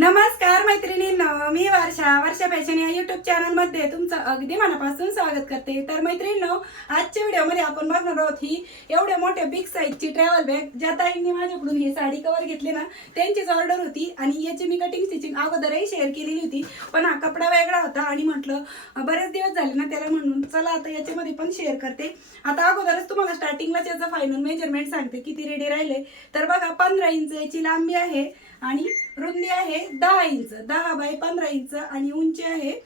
नमस्कार मैत्रिणींनो, मी वर्षा फॅशन या यूट्यूब चॅनलमध्ये तुमचं अगदी मनापासून स्वागत करते। तर मैत्रिणींनो, आजच्या व्हिडिओमध्ये आपण बघणार आहोत ही एवढ्या मोठ्या बिग साईजची ट्रॅव्हल बॅग। ज्या ताईंनी माझ्याकडून ही साडी कव्हर घेतली ना, त्यांचीच ऑर्डर होती आणि याची मी कटिंग स्टिचिंग अगोदरही शेअर केलेली होती, पण हा कपडा वेगळा होता आणि म्हटलं बरेच दिवस झाले ना त्याला, म्हणून चला आता याच्यामध्ये पण शेअर करते। आता अगोदरच तुम्हाला स्टार्टिंगला याचं फायनल मेजरमेंट सांगते किती रेडी राहिले। तर बघा, 15 इंच याची लांबी आहे आणि रुंदी आहे 10 इंच, 10 बाय 15 इंच आणि उंची आहे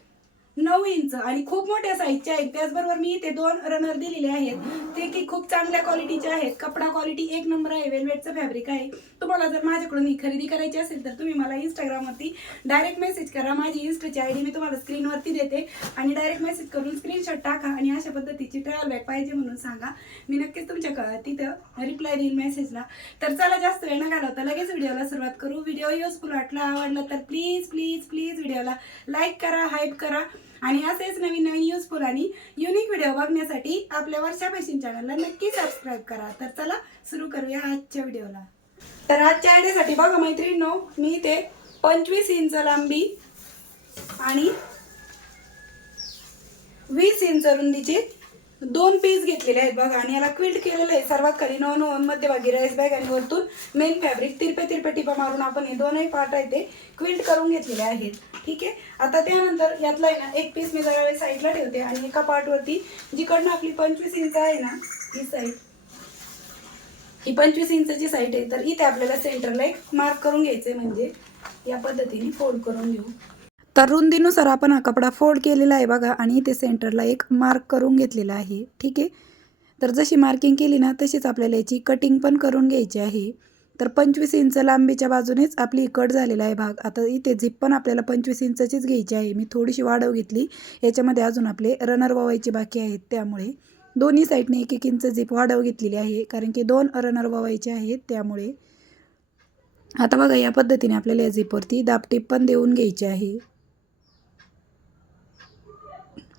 9 इंच आणि खूप मोठ्या साईजचे आहेत। त्याचबरोबर मी इथे 2 रनर दिलेले आहेत, ते की खूप चांगल्या क्वालिटीचे आहेत। कपडा क्वालिटी एक नंबर आहे, वेलवेटचं फॅब्रिक आहे। तुम्हाला जर माझ्याकडून ही खरेदी करायची असेल तर तुम्ही मला इंस्टाग्रामवरती डायरेक्ट मेसेज करा। माझी इंस्टाची आयडी मी तुम्हाला स्क्रीनवरती देते आणि डायरेक्ट मेसेज करून स्क्रीनशॉट टाका आणि अशा पद्धतीची ट्रॅव्हल बॅग पाहिजे म्हणून सांगा, मी नक्कीच तुमच्या तिथं रिप्लाय देईल मेसेजला। तर चला जास्त वेळ न घालवता लगेच व्हिडिओला सुरुवात करू। व्हिडिओ युजफुल वाटला, आवडला तर प्लीज प्लीज प्लीज व्हिडिओला लाईक करा, हाईप करा आणि असेच नवीन नवीन युजफुल आणि युनिक व्हिडिओ बघण्यासाठी आपल्या वर्षा फॅशन चॅनलला नक्की सबस्क्राईब करा। तर चला सुरू करूया आजच्या व्हिडिओला। तर आजच्या आयडियासाठी बघा मैत्रिणींनो, मी इथे 25 इंच लांबी आणि 20 इंच रुंदीचे 2 पीस घेतलेले आहेत बघा, आणि याला क्विल्ट केलेलं आहे। सर्वात खाली 9 मध्यभागी राईस बॅग आणि वरतून मेन फॅब्रिक तिरपे टिपा मारून आपण हे दोनही पार्ट आहे ते क्विल्ट करून घेतलेले आहेत। ठीक आहे, आता त्यानंतर यातला आहे ना एक पीस मी जरा साईडला ठेवते आणि एका पार्ट वरती जिकडनं आपली 25 इंच आहे ना, ही साईड, ही 25 इंचची साईड आहे, तर इथे आपल्याला सेंटरला एक मार्क करून घ्यायचंय, म्हणजे या पद्धतीने फोल्ड करून घेऊ। तर रुंदीनुसार आपण हा कपडा फोल्ड केलेला आहे बघा, आणि इथे सेंटरला एक मार्क करून घेतलेला आहे। ठीक आहे, तर जशी मार्किंग केली ना तशीच आपल्याला याची कटिंग पण करून घ्यायची आहे। तर 25 इंच लांबीच्या बाजूनेच आपली कट झालेला आहे भाग। आता इथे झिप पण आपल्याला 25 इंचचीच घ्यायची आहे, मी थोडीशी वाढव घेतली। याच्यामध्ये अजून आपले रनर ववायचे बाकी आहेत, त्यामुळे दोन्ही साईडने 1-1 इंच झिप वाढव घेतलेली आहे, कारण की 2 रनर ववायचे आहेत त्यामुळे। आता बघा, या पद्धतीने आपल्याला या झिपवरती दाबटीप पण देऊन घ्यायची आहे।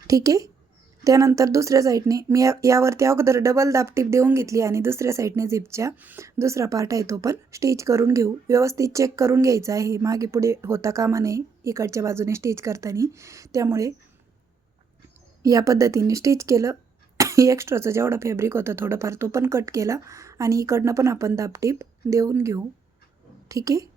ठीक आहे, त्यानंतर दुसऱ्या साईडने मी यावरती अगोदर डबल दाबटीप देऊन घेतली आणि दुसऱ्या साईडने झिपच्या दुसरा पार्ट आहे तो पण स्टिच करून घेऊ। व्यवस्थित चेक करून घ्यायचं आहे, मागे पुढे होता कामा नये इकडच्या बाजूने स्टिच करताना, त्यामुळे या पद्धतीने स्टिच केलं। एक्स्ट्राचं जेवढं फॅब्रिक होतं थोडंफार तो पण कट केला आणि इकडनं पण आपण दाबटीप देऊन घेऊ। ठीक आहे,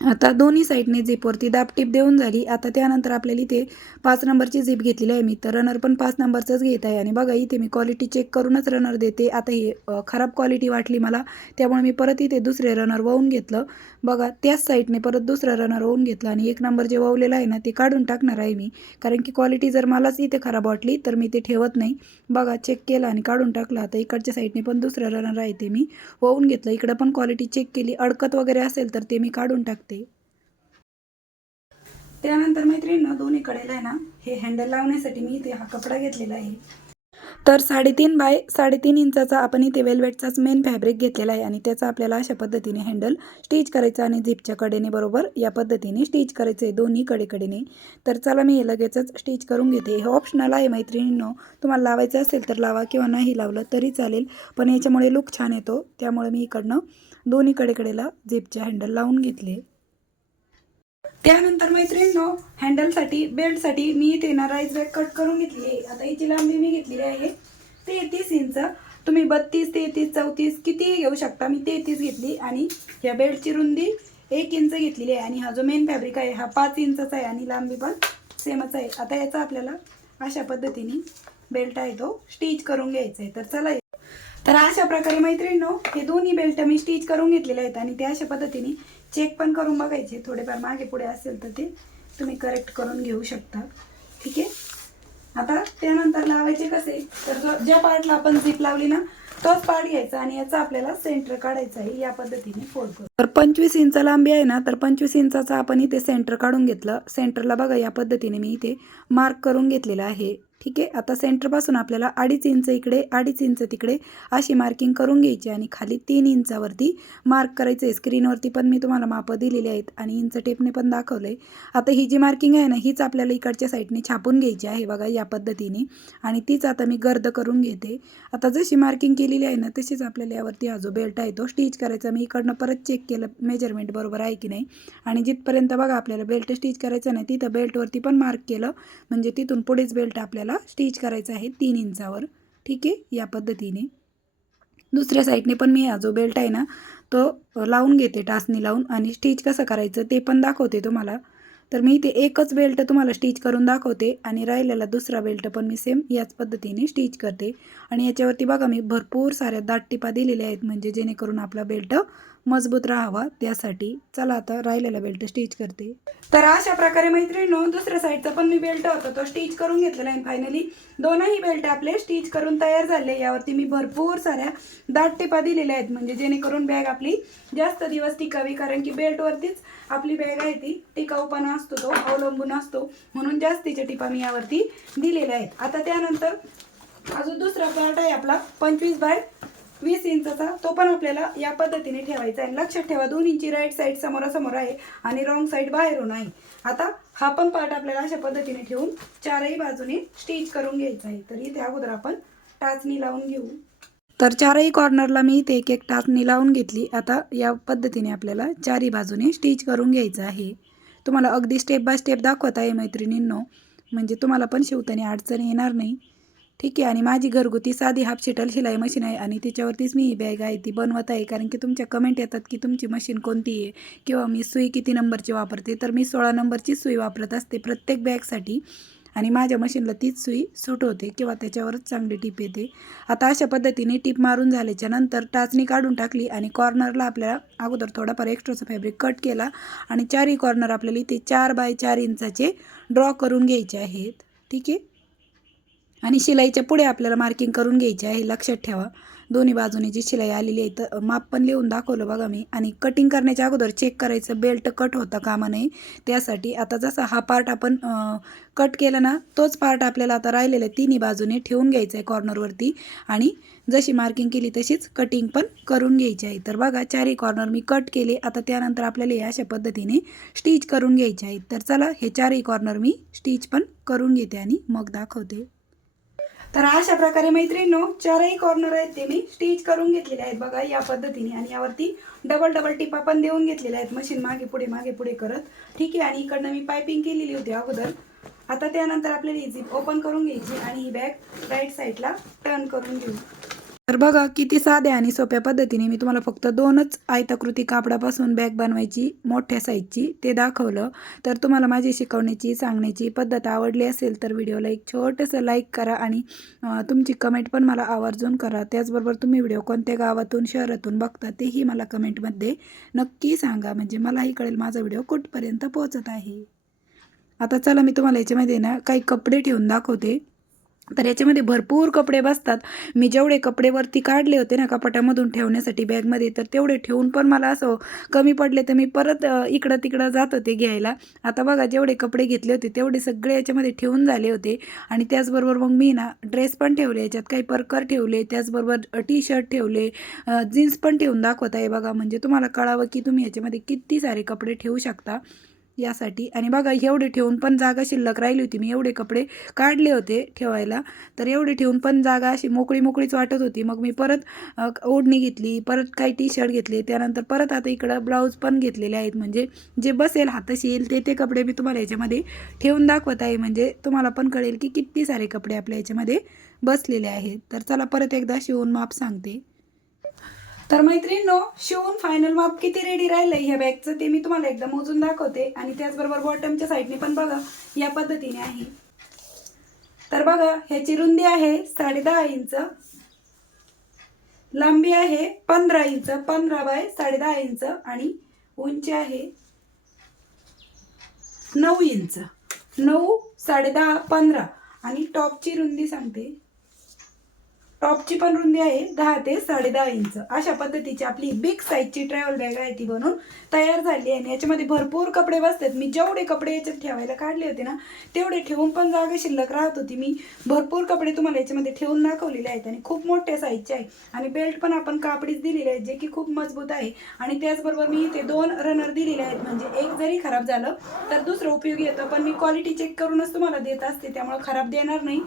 आता दोन्ही साईडने झिपवरती दाबटीप देऊन झाली। आता त्यानंतर आपल्याला इथे 5 नंबरची झिप घेतलेली आहे मी, तर रनर पण 5 नंबरचंच घेत आहे। आणि बघा, इथे मी क्वालिटी चेक करूनच रनर देते। आता हे खराब क्वालिटी वाटली मला, त्यामुळे मी परत इथे दुसरे रनर वळून घेतलं बघा, त्याच साईडने परत दुसरा रनर वळून घेतला आणि 1 नंबर जे वळलेलं आहे ना ते काढून टाकणार आहे मी, कारण की क्वालिटी जर मलाच इथे खराब वाटली तर मी ते ठेवत नाही। बघा, चेक केलं आणि काढून टाकलं। आता इकडच्या साईडने पण दुसरं रनर आहे ते मी वळून घेतलं, इकडं पण क्वालिटी चेक केली, अडकत वगैरे असेल तर ते मी काढून टाकते। त्यानंतर मैत्रिणींनो, दोन्ही कडेला आहे ना हे हँडल लावण्यासाठी मी इथे हा कपडा घेतलेला आहे। तर 3.5 बाय 3.5 इंचाचा आपण इथे वेलवेटचाच मेन फॅब्रिक घेतलेला आहे आणि त्याचा आपल्याला अशा पद्धतीने हँडल स्टिच करायचा आणि झिपच्या कडेने बरोबर या पद्धतीने स्टिच करायचं आहे, दोन्ही कडेने। तर चला मी हे लगेचच स्टिच करून घेते। हे ऑप्शनल आहे मैत्रिणींनो, तुम्हाला लावायचं असेल तर लावा किंवा नाही लावलं तरी चालेल, पण याच्यामुळे लुक छान येतो, त्यामुळे मी इकडनं दोन्ही कडेला झिपचे हँडल लावून घेतले। त्यानंतर मैत्रिणींनो, हँडलसाठी बेल्टसाठी मी इथे ना राईस बॅग कट करून घेतली आहे। आता याची लांबी मी घेतलेली आहे 33 इंच, तुम्ही 32, 33, 34 कितीही घेऊ शकता, मी 33 घेतली। आणि ह्या बेल्टची रुंदी 1 इंच घेतलेली आहे आणि हा जो मेन फॅब्रिक आहे हा 5 इंचचा आहे आणि लांबी पण सेमच आहे। आता याचा आपल्याला अशा पद्धतीने बेल्ट आहे तो स्टिच करून घ्यायचा आहे। तर चला, तर अशा प्रकारे मैत्रिणींनो हे दोन्ही बेल्ट मी स्टिच करून घेतलेले आहेत आणि ते अशा पद्धतीने चेक पण करून बघायचे, थोडेफार मागे पुढे असेल तर ते तुम्ही करेक्ट करून घेऊ शकता। ठीक आहे, आता त्यानंतर लावायचे कसे, तर ज्या पार्टला आपण झिप लावली ना तोच पार्ट घ्यायचा आणि याचा आपल्याला सेंटर काढायचा आहे, या पद्धतीने फोल्ड करू। तर 25 इंच लांबी आहे ना, तर 25 इंचाचा आपण इथे सेंटर काढून घेतलं। सेंटरला बघा या पद्धतीने मी इथे मार्क करून घेतलेला आहे। ठीक आहे. आता सेंटरपासून आपल्याला 2.5 इंच इकडे 2.5 इंच तिकडे अशी मार्किंग करून घ्यायची आणि खाली 3 इंचावरती मार्क करायचं आहे. स्क्रीनवरती पण मी तुम्हाला मापं दिलेली आहेत आणि इंच टेपने पण दाखवलं आहे. आता ही जी मार्किंग आहे ना, हीच आपल्याला इकडच्या साईडने छापून घ्यायची आहे बघा या पद्धतीने. आणि तीच आता मी गर्द करून घेते. आता जशी मार्किंग केलेली आहे ना, तशीच आपल्याला यावरती हा जो बेल्ट आहे तो स्टिच करायचा. मी इकडनं परत चेक केलं मेजरमेंट बरोबर आहे की नाही. आणि जिथपर्यंत बघा आपल्याला बेल्ट स्टिच करायचं नाही तिथं बेल्टवरती पण मार्क केलं, म्हणजे तिथून पुढेच बेल्ट आपल्याला स्टिच करायचा आहे 3 इंचावर. ठीक आहे. या पद्धतीने दुसऱ्या साईडने पण मी हा जो बेल्ट आहे ना तो लावून घेते टाचणी लावून, आणि स्टिच कसं करायचं ते पण दाखवते तुम्हाला. तर मी इथे एकच बेल्ट तुम्हाला स्टिच करून दाखवते आणि राहिलेला दुसरा बेल्ट पण मी सेम याच पद्धतीने स्टिच करते. आणि याच्यावरती बघा मी भरपूर साऱ्या दाट टिपा दिलेल्या आहेत, म्हणजे जेणेकरून आपला बेल्ट मजबूत राहावा त्यासाठी. चला आता राहिलेला बेल्ट स्टिच करते. तर अशा प्रकारे मैत्रिणींनो दुसऱ्या साईडचा पण मी बेल्ट होता तो स्टिच करून घेतलेला आहे. फायनली दोनही बेल्ट आपले स्टिच करून तयार झाले. यावरती मी भरपूर साऱ्या दाट टिपा दिलेल्या आहेत, म्हणजे जेणेकरून बॅग आपली जास्त दिवस टिकावी. कारण की बेल्टवरतीच आपली बॅग आहे ती टिकाऊपणा असतो, तो अवलंबून असतो, म्हणून जास्तीच्या टिपा मी यावरती दिलेल्या आहेत. आता त्यानंतर अजून दुसरा पार्ट आहे आपला 25 बाय 20 इंचचा, तो पण आपल्याला या पद्धतीने ठेवायचा आहे. लक्षात ठेवा 2 इंची राईट साईड समोरासमोर आहे आणि रॉंग साईड बाहेरून आहे. आता हा पण पार्ट आपल्याला अशा पद्धतीने ठेवून चारही बाजूने स्टिच करून घ्यायचा आहे. तर इथे अगोदर आपण टाचणी लावून घेऊ. तर चारही कॉर्नरला मी इथे एक टाचणी लावून घेतली. आता या पद्धतीने आपल्याला चारही बाजूने स्टिच करून घ्यायचं आहे. तुम्हाला अगदी स्टेप बाय स्टेप दाखवत आहे मैत्रिणींनो, म्हणजे तुम्हाला पण शिवताना अडचण येणार नाही. ठीक आहे. आणि माझी घरगुती साधी हाफ शिटल शिलाई मशीन आहे आणि त्याच्यावरतीच मी ही बॅग आहे ती बनवत आहे. कारण की तुमच्या कमेंट येतात की तुमची मशीन कोणती आहे किंवा मी सुई किती नंबरची वापरते. तर मी 16 नंबरची सुई वापरत असते प्रत्येक बॅगसाठी, आणि माझ्या मशीनला तीच सुई सूट होते किंवा त्याच्यावरच चांगली टिप येते. आता अशा पद्धतीने टिप मारून झाल्याच्या नंतर टाचणी काढून टाकली आणि कॉर्नरला आपल्याला अगोदर थोडाफार एक्स्ट्राचा फॅब्रिक कट केला आणि चारही कॉर्नर आपल्याला इथे 4 बाय 4 इंचाचे ड्रॉ करून घ्यायचे आहेत. ठीक आहे. आणि शिलाईच्या पुढे आपल्याला मार्किंग करून घ्यायची आहे. लक्षात ठेवा दोन्ही बाजूने जी शिलाई आलेली आहे तर माप पण लिहून दाखवलं बघा मी. आणि कटिंग करण्याच्या अगोदर चेक करायचं बेल्ट कट होता कामा नये त्यासाठी. आता जसा हा पार्ट आपण कट केला ना, तोच पार्ट आपल्याला आता राहिलेल्या तिन्ही बाजूने ठेवून घ्यायचा आहे कॉर्नरवरती, आणि जशी मार्किंग केली तशीच कटिंग पण करून घ्यायची आहे. तर बघा चारही कॉर्नर मी कट केले. आता त्यानंतर आपल्याला हे अशा पद्धतीने स्टिच करून घ्यायचे आहेत. तर चला हे चारही कॉर्नर मी स्टिच पण करून घेते आणि मग दाखवते. तर अशा प्रकारे मैत्रिणींनो चारही कॉर्नर आहेत ते मी स्टिच करून घेतलेले आहेत बघा या पद्धतीने. आणि यावरती डबल टिपा पण देऊन घेतलेल्या आहेत मशीन मागे पुढे करत. ठीक आहे. आणि इकडनं मी पायपिंग केलेली होती अगोदर. आता त्यानंतर आपल्याला ही झिप ओपन करून घ्यायची आणि ही बॅग राईट साईडला टर्न करून घेऊ. तर बघा किती साध्या आणि सोप्या पद्धतीने मी तुम्हाला फक्त 2च आयताकृती कापडापासून बॅग बनवायची मोठ्या साईजची ते दाखवलं. तर तुम्हाला माझी शिकवण्याची सांगण्याची पद्धत आवडली असेल तर व्हिडिओला एक छोटंसं लाईक करा आणि तुमची कमेंट पण मला आवर्जून करा. त्याचबरोबर तुम्ही व्हिडिओ कोणत्या गावातून शहरातून बघता तेही मला कमेंटमध्ये नक्की सांगा, म्हणजे मलाही कळेल माझा व्हिडिओ कुठपर्यंत पोहोचत आहे. आता चला मी तुम्हाला याच्यामध्ये ना काही कपडे ठेवून दाखवते. तर याच्यामध्ये भरपूर कपडे बसतात. मी जेवढे कपडे वरती काढले होते ना कपाटामधून ठेवण्यासाठी बॅगमध्ये, तर तेवढे ठेवून पण मला असं कमी पडले तर मी परत इकडं तिकडं जात होते घ्यायला. आता बघा जेवढे कपडे घेतले होते तेवढे सगळे याच्यामध्ये ठेवून झाले होते. आणि त्याचबरोबर मग मी ना ड्रेस पण ठेवले याच्यात, काही परकर ठेवले, त्याचबरोबर टी शर्ट ठेवले, जीन्स पण ठेवून दाखवत आहे बघा, म्हणजे तुम्हाला कळावं की तुम्ही याच्यामध्ये किती सारे कपडे ठेवू शकता यासाठी. आणि बघा एवढे ठेवून पण जागा शिल्लक राहिली होती. मी एवढे कपडे काढले होते ठेवायला, तर एवढे ठेवून पण जागा अशी मोकळीच वाटत होती. मग मी परत ओढणी घेतली, परत काही टी शर्ट घेतले, त्यानंतर परत आता इकडं ब्लाऊज पण घेतलेले आहेत, म्हणजे जे बसेल हाताशी येईल ते कपडे मी तुम्हाला याच्यामध्ये ठेवून दाखवत आहे, म्हणजे तुम्हाला पण कळेल की किती सारे कपडे आपल्या याच्यामध्ये बसलेले आहेत. तर चला परत एकदा शिवून माप सांगते. तर मैत्रिणींनो शिवून फायनल माप किती रेडी राहिलंय ह्या बॅगचं ते मी तुम्हाला एकदा मोजून दाखवते. आणि त्याचबरोबर बॉटमच्या साईडने पण बघा या पद्धतीने आहे. तर बघा ह्याची रुंदी आहे 10.5 इंच, लांबी आहे 15 इंच, 15 बाय 10.5 इंच, आणि उंची आहे 9 इंच, 9, 10.5, 15. आणि टॉपची रुंदी सांगते टॉपची पण रुंदी आहे 10 ते 10.5 इंच. अशा पद्धतीची आपली बिग साईजची ट्रॅव्हल बॅग आहे ती बनून तयार झाली आहे. आणि याच्यामध्ये भरपूर कपडे बसतात. मी जेवढे कपडे याच्यात ठेवायला काढले होते ना तेवढे ठेवून पण जागा शिल्लक राहत होती. मी भरपूर कपडे तुम्हाला याच्यामध्ये ठेवून दाखवलेले आहेत आणि खूप मोठ्या साईजचे आहे. आणि बेल्ट पण आपण कापडीच दिलेले आहेत जे की खूप मजबूत आहे. आणि त्याचबरोबर मी इथे 2 रनर दिलेले आहेत, म्हणजे एक जरी खराब झालं तर दुसरं उपयोगी येतं. पण मी क्वालिटी चेक करूनच तुम्हाला देत असते, त्यामुळे खराब देणार नाही.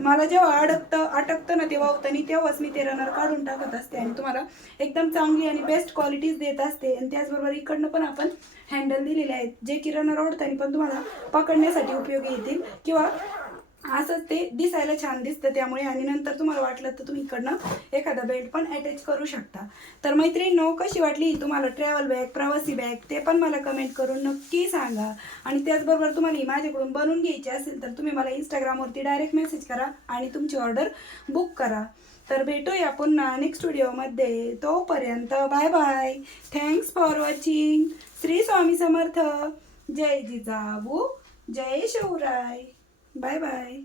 मला जेव्हा अटकतं ना तेव्हा तेव्हाच मी ते रनर काढून टाकत असते आणि तुम्हाला एकदम चांगली आणि बेस्ट क्वालिटीज देत असते. आणि त्याचबरोबर इकडनं पण आपण हँडल दिलेले आहेत जे की रनर ओढताना पण तुम्हाला पकडण्यासाठी उपयोगी येतील किंवा असंच ते दिसायला छान दिसतं त्यामुळे. आणि नंतर तुम्हाला वाटलं तर तुम्ही इकडनं एखादा बेल्ट पण अटॅच करू शकता. तर मैत्रिणींनो, कशी वाटली तुम्हाला ट्रॅव्हल बॅग, प्रवासी बॅग, ते पण मला कमेंट करून नक्की सांगा. आणि त्याचबरोबर तुम्हाला ही माझ्याकडून बनवून घ्यायची असेल तर तुम्ही मला इंस्टाग्रामवरती डायरेक्ट मेसेज करा आणि तुमची ऑर्डर बुक करा. तर भेटूया पुन्हा नेक्स्ट व्हिडिओमध्ये. तोपर्यंत bye bye. Thanks for watching. Shri Swami Samarth. जय जिजाऊ, जय शिवराय. Bye bye.